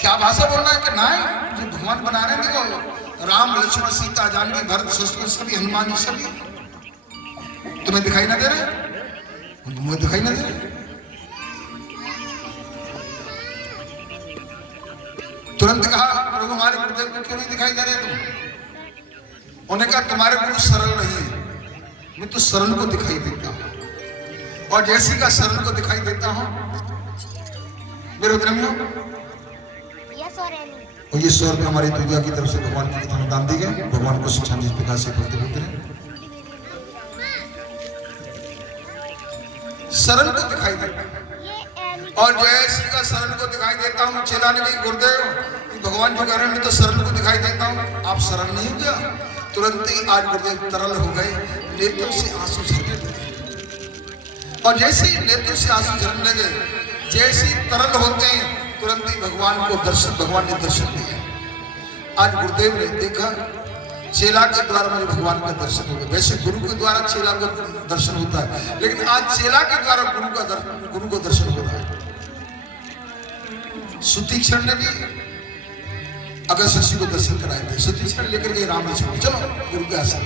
क्या भाषा बोलना है कि ना जो भगवान बना रहे हैं। देखो राम लक्ष्मण सीता जानवी भरत शत्रुघ्न सभी हनुमान जी सभी तुम्हें दिखाई ना दे रहे, तुम्हें दिखाई ना दे रहे। तुरंत कहा प्रभु हमारे गुरुदेव को क्यों नहीं दिखाई दे रहे तुम? उन्होंने कहा तुम्हारे गुरु सरल नहीं है, मैं तो सरल को दिखाई देता हूं और जैसी का सरल को दिखाई देता हूं मेरे उद्रमियों। और ये 100 रुपये हमारी दुनिया की तरफ से भगवान की कथा में दान दी गए। भगवान को शिक्षा इस प्रकार से बोलते बोलते रहे। सरल को दिखाई देता और जैसी का सरल को दिखाई देता हूँ। चेला ने कही गुरुदेव भगवान जो कह रहे हैं मैं तो सरल को दिखाई देता हूँ, आप सरल नहीं हो गया? तुरंत ही आज गुरुदेव तरल हो गए, नेत्रों से आंसू झरने लगे। और जैसे ही नेत्रों से आंसू झरने लगे, जैसे ही तरल होते हैं तुरंत ही भगवान को दर्शन, भगवान ने दर्शन दिया। आज गुरुदेव ने देखा चेला के द्वारा मुझे भगवान का दर्शन हो गया। वैसे गुरु के द्वारा चेला को दर्शन होता है, लेकिन आज चेला के द्वारा गुरु को दर्शन हो रहा है। सुतीक्षण ने भी अगर शशि को दर्शन कराए थे, सुतीक्षण लेकर गए राम लक्ष्मण, चलो गुरु के आश्रम।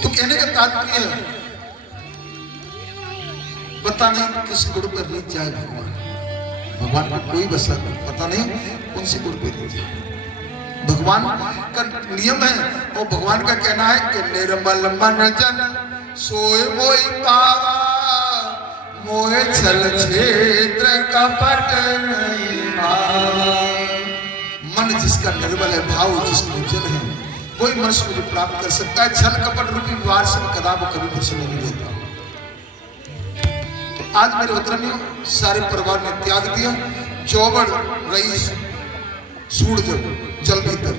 तो कहने का तात्पर्य है पता नहीं किस गुरु पर रीत जाए भगवान को कोई बसा पता नहीं कौन सी गुरु पे रीत जाए। भगवान का नियम है और भगवान का कहना है कि निर्मल मन जन सोए मोई पावा, मोहे छल क्षेत्र कपट नहीं भावा। मन जिसका निर्मल है, भाव जिसका उज्जवल है, कोई मनुष्य मुझे प्राप्त कर सकता है। छल कपट रूपी द्वार से कदाप कभी प्रसन्न नहीं होता। आज मेरे उद्रमियों सारे परिवार ने त्याग दिया। चौबड़ रईस सूरज जल भीतर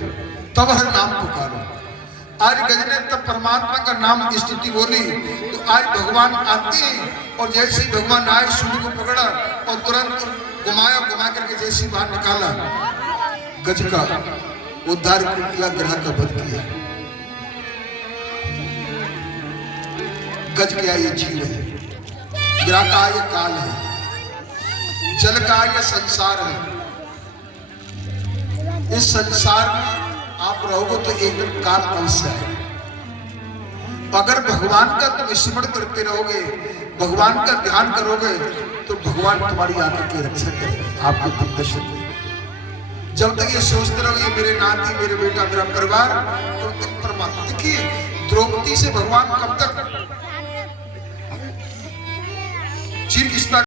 तब हर नाम पुकारो। आज गजने तब परमात्मा का नाम स्तुति बोली तो आज भगवान आते हैं और जैसे ही भगवान आए सूर्य को पकड़ा और तुरंत घुमाया, घुमा करके जैसे बाहर निकाला, गज का उद्धार किया, ग्रह का वध किया। गज क्या ये जीव है, ग्रह का ये काल है, जल का ये संसार है। इस संसार में आप रहोगे तो एक दिन काल अवश्य है। अगर भगवान का तुम स्मरण करते रहोगे, भगवान का ध्यान करोगे तो भगवान तुम्हारी आंखों की रक्षा करेंगे, आपको दिग्दर्शन देंगे। जब तक ये सोचते रहोगे मेरे नाती, मेरे बेटा, मेरा परिवार, तब तक परमात्मा। देखिए द्रौपदी से भगवान कब तक चीर